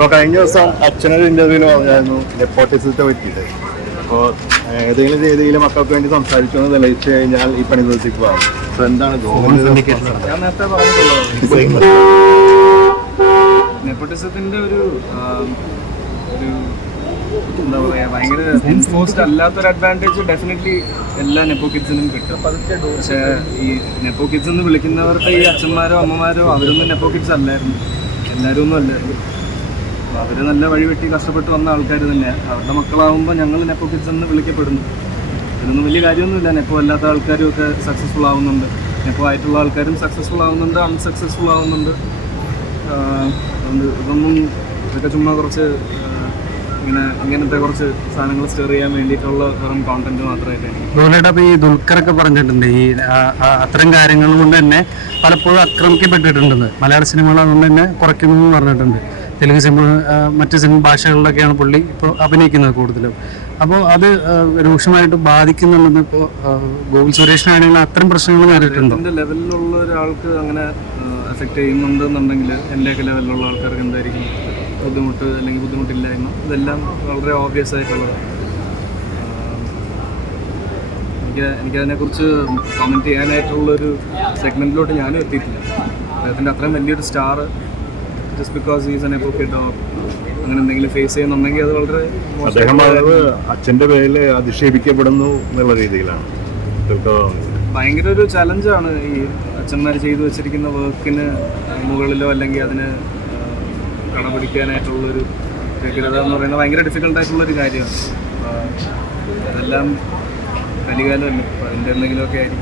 ഇപ്പോൾ കഴിഞ്ഞ ദിവസം അച്ഛനൊരു ഇന്റർവ്യൂവിൽ പറഞ്ഞായിരുന്നു നെപ്പോട്ടിസത്തെ പറ്റിയിട്ട് അപ്പോൾ ഏതെങ്കിലും രീതിയിൽ മക്കൾക്ക് വേണ്ടി സംസാരിച്ചു എന്ന് തെളിയിച്ചു കഴിഞ്ഞാൽ ഈ പണി നിർത്തിക്ക് പോകും അപ്പോൾ എന്താണ് ഗവൺമെന്റ് ഞാൻ നേരത്തെ പറഞ്ഞിട്ടുള്ളത് നെപ്പോട്ടിസത്തിന്റെ ഒരു ഒരു എന്താ പറയാ ഭയങ്കര എൻഫോഴ്സ്ഡ് അല്ലാത്തൊരു അഡ്വാന്റേജ് ഡെഫിനറ്റ്ലി എല്ലാ നെപ്പോ കിഡ്സിനും കിട്ടും. പക്ഷേ ഈ നെപ്പോ കിഡ്സ് എന്ന് വിളിക്കുന്നവരുടെ ഈ അച്ഛന്മാരോ അമ്മമാരോ അവരൊന്നും നെപ്പോ കിഡ്സ് അല്ലായിരുന്നു. എല്ലാവരും ഒന്നും അല്ലായിരുന്നു. അപ്പോൾ അവർ നല്ല വഴി വെട്ടി കഷ്ടപ്പെട്ട് വന്ന ആൾക്കാർ തന്നെയാണ് അവരുടെ മക്കളാവുമ്പോൾ ഞങ്ങൾ നെപ്പോ കിഡ്സ് എന്ന് വിളിക്കപ്പെടുന്നു. ഇതൊന്നും വലിയ കാര്യമൊന്നുമില്ല. നെപ്പോ അല്ലാത്ത ആൾക്കാരും ഒക്കെ സക്സസ്ഫുൾ ആവുന്നുണ്ട്. നെപ്പോ ആയിട്ടുള്ള ആൾക്കാരും സക്സസ്ഫുൾ ആവുന്നുണ്ട് അൺസക്സസ്ഫുൾ ആവുന്നുണ്ട്. അതുകൊണ്ട് ഇതൊന്നും ഇതൊക്കെ ചുമ്മാ കുറച്ച് ഇങ്ങനെ ഇങ്ങനത്തെ കുറച്ച് സാധനങ്ങൾ സ്റ്റെയർ ചെയ്യാൻ വേണ്ടിയിട്ടുള്ള വെറും കോണ്ടന്റ് മാത്രമായിട്ട് ഈ ദുൽഖറൊക്കെ പറഞ്ഞിട്ടുണ്ട്. ഈ അത്തരം കാര്യങ്ങൾ കൊണ്ട് തന്നെ പലപ്പോഴും ആക്രമിക്കപ്പെട്ടിട്ടുണ്ടെന്ന് മലയാള സിനിമകൾ അതുകൊണ്ട് തന്നെ കുറയ്ക്കുന്നു പറഞ്ഞിട്ടുണ്ട്. തെലുങ്ക് സിനിമ മറ്റ് സിനിമ ഭാഷകളിലൊക്കെയാണ് പുള്ളി ഇപ്പോൾ അഭിനയിക്കുന്നത് കൂടുതലും. അപ്പോൾ അത് രൂക്ഷമായിട്ട് ബാധിക്കുന്നുണ്ടെന്ന് ഇപ്പോൾ ഗോകുൽ സുരേഷിനാണെങ്കിൽ അത്തരം പ്രശ്നങ്ങൾ നേരിട്ടുണ്ടോ ലെവലിലുള്ള ഒരാൾക്ക് അങ്ങനെ എഫക്റ്റ് ചെയ്യുന്നുണ്ടെന്നുണ്ടെങ്കിൽ എന്റെയൊക്കെ ലെവലിലുള്ള ആൾക്കാർക്ക് എന്തായിരിക്കും ബുദ്ധിമുട്ട് അല്ലെങ്കിൽ ബുദ്ധിമുട്ടില്ലായ്മ? ഇതെല്ലാം വളരെ ഓബിയസ് ആയിട്ടുള്ളതാണ്. എനിക്ക് എനിക്കതിനെക്കുറിച്ച് കമന്റ് ചെയ്യാനായിട്ടുള്ളൊരു സെഗ്മെന്റിലോട്ട് ഞാനും എത്തിയിട്ടില്ല. അദ്ദേഹത്തിന്റെ അത്രയും വലിയൊരു സ്റ്റാർ ജസ്റ്റ് ബിക്കോസ് ഈസ് എൻ അങ്ങനെ എന്തെങ്കിലും ഫേസ് ചെയ്യുന്നുണ്ടെങ്കിൽ അത് വളരെ അദ്ദേഹം അച്ഛന്റെ പേരിൽ അധിക്ഷേപിക്കപ്പെടുന്നു എന്നുള്ള രീതിയിലാണ്. ഭയങ്കര ഒരു ചലഞ്ചാണ് ഈ അച്ഛന്മാർ ചെയ്തു വെച്ചിരിക്കുന്ന വർക്കിന് മുകളിലോ അല്ലെങ്കിൽ അതിന് കടപിടിക്കാനായിട്ടുള്ളൊരു വ്യഗ്രത എന്ന് പറയുന്നത് ഭയങ്കര ഡിഫിക്കൽട്ടായിട്ടുള്ളൊരു കാര്യമാണ്. അതെല്ലാം കലികാലമല്ല? അപ്പോൾ അതിന്റെ എന്തെങ്കിലുമൊക്കെ ആയിരിക്കും.